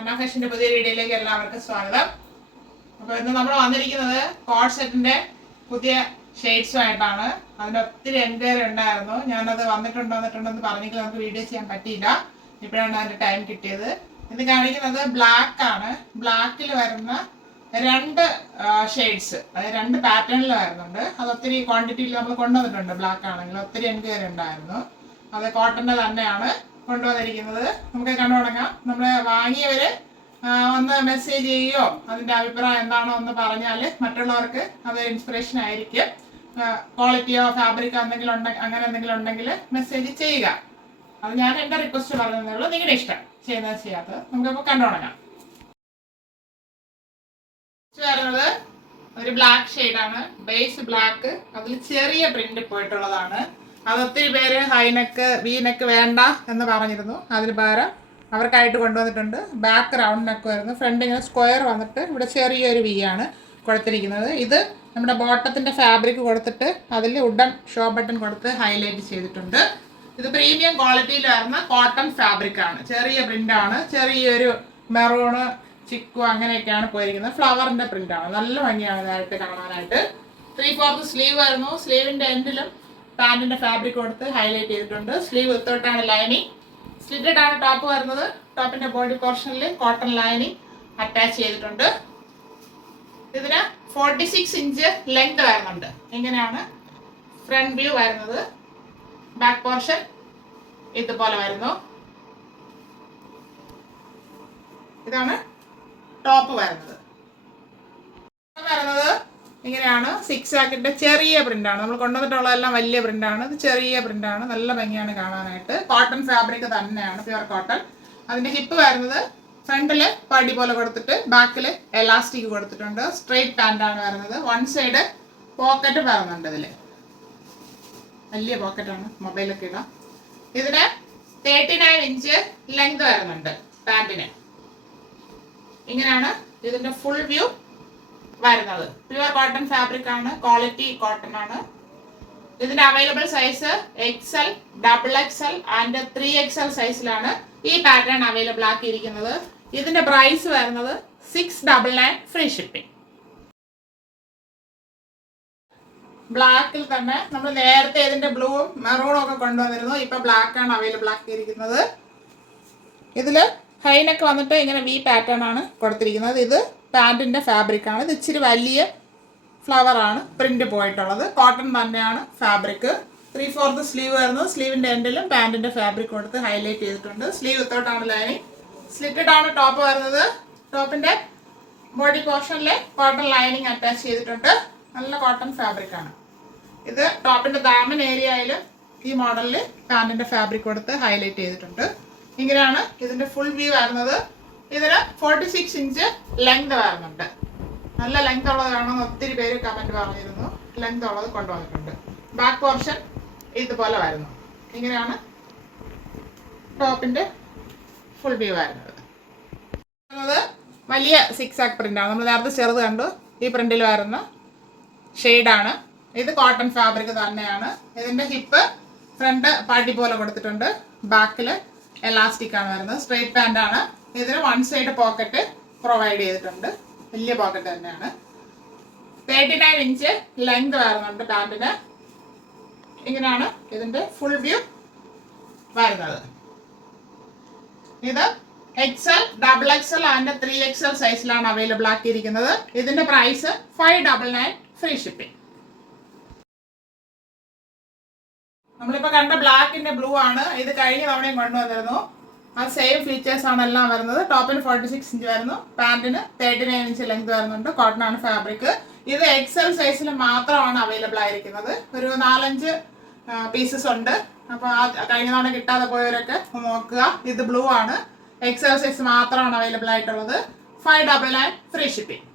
അനാഫാഷന്റെ പുതിയ വീഡിയോയിലേക്ക് എല്ലാവർക്കും സ്വാഗതം. അപ്പോൾ ഇന്ന് നമ്മൾ വന്നിരിക്കുന്നത് കോഡ് സെറ്റിന്റെ പുതിയ ഷെയ്ഡ്സുമായിട്ടാണ്. അതിന് ഒത്തിരി എൻക്വയറി ഉണ്ടായിരുന്നു. ഞാനത് വന്നിട്ടുണ്ടെന്ന് പറഞ്ഞെങ്കിൽ നമുക്ക് വീഡിയോ ചെയ്യാൻ പറ്റിയില്ല. ഇപ്പോഴാണ് അതിന്റെ ടൈം കിട്ടിയത്. ഇത് കാണിക്കുന്നത് ബ്ലാക്ക് ആണ്. ബ്ലാക്കിൽ വരുന്ന രണ്ട് ഷെയ്ഡ്സ്, അതായത് രണ്ട് പാറ്റേണിൽ വരുന്നുണ്ട്. അത് ഒത്തിരി ക്വാണ്ടിറ്റിയിൽ നമ്മൾ കൊണ്ടുവന്നിട്ടുണ്ട്. ബ്ലാക്ക് ആണെങ്കിൽ ഒത്തിരി എൻക്വയറി ഉണ്ടായിരുന്നു. അത് കോട്ടന്റെ തന്നെയാണ് കൊണ്ടുവന്നിരിക്കുന്നത്. നമുക്ക് കണ്ടു തുടങ്ങാം. നമ്മൾ വാങ്ങിയവര് ഒന്ന് മെസ്സേജ് ചെയ്യുകയോ അതിന്റെ അഭിപ്രായം എന്താണോ എന്ന് പറഞ്ഞാൽ മറ്റുള്ളവർക്ക് അത് ഇൻസ്പിറേഷൻ ആയിരിക്കും. ക്വാളിറ്റിയോ ഫാബ്രിക്കോ എന്തെങ്കിലും അങ്ങനെ എന്തെങ്കിലും ഉണ്ടെങ്കിൽ മെസ്സേജ് ചെയ്യുക. അത് ഞാൻ എന്റെ റിക്വസ്റ്റ് പറഞ്ഞതേ ഉള്ളൂ. നിങ്ങളുടെ ഇഷ്ടം ചെയ്യുന്നത് ചെയ്യാത്തത്. നമുക്കിപ്പോൾ കണ്ടു തുടങ്ങാം. വരുന്നത് ഒരു ബ്ലാക്ക് ഷെയ്ഡാണ്. ബേസ് ബ്ലാക്ക്, അതിൽ ചെറിയ പ്രിന്റ് പോയിട്ടുള്ളതാണ്. അത് ഒത്തിരി പേര് ഹൈനെക്ക് വീനെക്ക് വേണ്ട എന്ന് പറഞ്ഞിരുന്നു. അതിന് പകരം അവർക്കായിട്ട് കൊണ്ടുവന്നിട്ടുണ്ട്. ബാക്ക് റൗണ്ട് നെക്ക് വരുന്നു. ഫ്രണ്ട് ഇങ്ങനെ സ്ക്വയർ വന്നിട്ട് ഇവിടെ ചെറിയൊരു വി ആണ് കൊടുത്തിരിക്കുന്നത്. ഇത് നമ്മുടെ ബോട്ടത്തിന്റെ ഫാബ്രിക് കൊടുത്തിട്ട് അതിൽ വുഡൻ ഷോ ബട്ടൺ കൊടുത്ത് ഹൈലൈറ്റ് ചെയ്തിട്ടുണ്ട്. ഇത് പ്രീമിയം ക്വാളിറ്റിയിൽ വരുന്ന കോട്ടൺ ഫാബ്രിക് ആണ്. ചെറിയ പ്രിന്റ് ആണ്. ചെറിയൊരു മെറൂണ് ചിക്കു അങ്ങനെയൊക്കെയാണ് പോയിരിക്കുന്നത്. ഫ്ലവറിന്റെ പ്രിന്റ് ആണ്. നല്ല ഭംഗിയാണ് നേരത്തെ കാണാനായിട്ട്. 3/4 സ്ലീവ് വരുന്നു. സ്ലീവിന്റെ എൻഡിലും പാന്റിന്റെ ഫാബ്രിക് കൊടുത്ത് ഹൈലൈറ്റ് ചെയ്തിട്ടുണ്ട്. സ്ലീവ് വിത്തോട്ടാണ് ലൈനിങ്. സ്ലിറ്റഡ് ആണ് ടോപ്പ് വരുന്നത്. ടോപ്പിന്റെ ബോഡി പോർഷനിൽ കോട്ടൺ ലൈനിങ് അറ്റാച്ച് ചെയ്തിട്ടുണ്ട്. ഇതിന് 46 ഇഞ്ച് ലെങ്ത് വരുന്നുണ്ട്. ഇങ്ങനെയാണ് ഫ്രണ്ട് വ്യൂ വരുന്നത്. ബാക്ക് പോർഷൻ ഇതുപോലെ വരുന്നു. ഇതാണ് ടോപ്പ് വരുന്നത്. ഇങ്ങനെയാണ്. 6 ആക്കിന്റെ ചെറിയ പ്രിന്റാണ്. നമ്മൾ കൊണ്ടുവന്നിട്ടുള്ളതെല്ലാം വലിയ പ്രിന്റാണ്. ഇത് ചെറിയ പ്രിന്റാണ്. നല്ല ഭംഗിയാണ് കാണാനായിട്ട്. കോട്ടൺ ഫാബ്രിക് തന്നെയാണ്, പ്യുവർ കോട്ടൺ. അതിന്റെ ഹിപ്പ് വരുന്നത് ഫ്രണ്ടില് പടി പോലെ കൊടുത്തിട്ട് ബാക്കില് എലാസ്റ്റിക് കൊടുത്തിട്ടുണ്ട്. സ്ട്രെയിറ്റ് പാന്റ് ആണ് വരുന്നത്. വൺ സൈഡ് പോക്കറ്റ് വരുന്നുണ്ട്. ഇതില് വലിയ പോക്കറ്റാണ്, മൊബൈലൊക്കെ ഇടാം. ഇതിന് 39 ഇഞ്ച് ലെങ്ത് വരുന്നുണ്ട് പാന്റിന്. ഇങ്ങനെയാണ് ഇതിന്റെ ഫുൾ വ്യൂ വരുന്നത്. പ്യുവർ കോട്ടൺ ഫാബ്രിക് ആണ്, ക്വാളിറ്റി കോട്ടൺ ആണ്. ഇതിന്റെ available size XL, XXL and 3XL സൈസിലാണ് ഈ പാറ്റേൺ അവൈലബിൾ ആക്കിയിരിക്കുന്നത്. ഇതിന്റെ പ്രൈസ് വരുന്നത് 699 ഫ്രീ ഷിപ്പിംഗ്. ബ്ലാക്കിൽ തന്നെ നമ്മൾ നേരത്തെ ഇതിന്റെ ബ്ലൂവും മെറൂണും ഒക്കെ കൊണ്ടുവന്നിരുന്നു. ഇപ്പൊ ബ്ലാക്ക് ആണ് അവൈലബിൾ ആക്കിയിരിക്കുന്നത്. ഇതില് ഹൈനെക്ക് വന്നിട്ട് ഇങ്ങനെ വി പാറ്റേൺ ആണ് കൊടുത്തിരിക്കുന്നത്. ഇത് പാന്റിന്റെ ഫാബ്രിക് ആണ്. ഇത് ഇച്ചിരി വലിയ ഫ്ലവർ ആണ് പ്രിന്റ് പോയിട്ടുള്ളത്. കോട്ടൺ തന്നെയാണ് ഫാബ്രിക്. 3/4 സ്ലീവ് വരുന്നു. സ്ലീവിന്റെ എൻഡിലും പാന്റിന്റെ ഫാബ്രിക് കൊടുത്ത് ഹൈലൈറ്റ് ചെയ്തിട്ടുണ്ട്. സ്ലീവ് വിത്തോട്ടാണ് ലൈനിങ്. സ്ലിറ്റഡ് ആണ് ടോപ്പ് വരുന്നത്. ടോപ്പിന്റെ ബോഡി പോർഷനിലെ കോട്ടൺ ലൈനിങ് അറ്റാച്ച് ചെയ്തിട്ടുണ്ട്. നല്ല കോട്ടൺ ഫാബ്രിക് ആണ്. ഇത് ടോപ്പിന്റെ ദാമൻ ഏരിയയിൽ ഈ മോഡലിൽ പാന്റിന്റെ ഫാബ്രിക് കൊടുത്ത് ഹൈലൈറ്റ് ചെയ്തിട്ടുണ്ട്. ഇങ്ങനെയാണ് ഇതിന്റെ ഫുൾ വ്യൂ വരുന്നത്. ഇതിന് 46 ഇഞ്ച് ലെങ്ത് വരുന്നുണ്ട്. നല്ല ലെങ്ത് ഉള്ളത് വേണമെന്ന് ഒത്തിരി പേര് കമന്റ് പറഞ്ഞിരുന്നു. ലെങ്ത് ഉള്ളത് കൊണ്ടുവന്നിട്ടുണ്ട്. ബാക്ക് പോർഷൻ ഇതുപോലെ വരുന്നു. ഇങ്ങനെയാണ് ടോപ്പിന്റെ ഫുൾ വ്യൂ വരുന്നത്. വലിയ 6 ആക്ക് പ്രിന്റ് ആണ്. നമ്മൾ നേരത്തെ ചെറുത് കണ്ടു. ഈ പ്രിന്റിൽ വരുന്ന ഷെയ്ഡാണ്. ഇത് കോട്ടൺ ഫാബ്രിക് തന്നെയാണ്. ഇതിന്റെ ഹിപ്പ് ഫ്രണ്ട് പടി പോലെ കൊടുത്തിട്ടുണ്ട്. ബാക്കില് എലാസ്റ്റിക് ആണ് വരുന്നത്. സ്ട്രെയിറ്റ് പാന്റ് ആണ്. ഇതിന് വൺ സൈഡ് പോക്കറ്റ് പ്രൊവൈഡ് ചെയ്തിട്ടുണ്ട്. വലിയ പോക്കറ്റ് തന്നെയാണ്. 39 ഇഞ്ച് ലെങ്ത് വരുന്നുണ്ട് പാന്റിന്. ഇങ്ങനെയാണ് ഇതിന്റെ ഫുൾ വ്യൂ വരുന്നത്. ഇത് XL, XXL ആൻഡ് 3XL സൈസിലാണ് അവൈലബിൾ ആക്കിയിരിക്കുന്നത്. ഇതിന്റെ പ്രൈസ് 599 ഫ്രീ ഷിപ്പിംഗ്. നമ്മളിപ്പോ കണ്ട ബ്ലാക്കിന്റെ ബ്ലൂ ആണ്. ഇത് കഴിഞ്ഞ തവണയും കൊണ്ടുവന്നിരുന്നു. ആ സെയിം ഫീച്ചേഴ്സ് ആണ് എല്ലാം വരുന്നത്. ടോപ്പിന് 46 ഇഞ്ച് വരുന്നു. പാന്റിന് 39 ഇഞ്ച് ലെങ്ത് വരുന്നുണ്ട്. കോട്ടൺ ആണ് ഫാബ്രിക്. ഇത് XL സൈസിൽ മാത്രമാണ് അവൈലബിൾ ആയിരിക്കുന്നത്. ഒരു 4-5 പീസസ് ഉണ്ട്. അപ്പൊ കഴിഞ്ഞ തവണ കിട്ടാതെ പോയവരൊക്കെ നോക്കുക. ഇത് ബ്ലൂ ആണ്. XL സൈസ് മാത്രമാണ് അവൈലബിൾ ആയിട്ടുള്ളത്. 599 ഫ്രീ ഷിപ്പിംഗ്.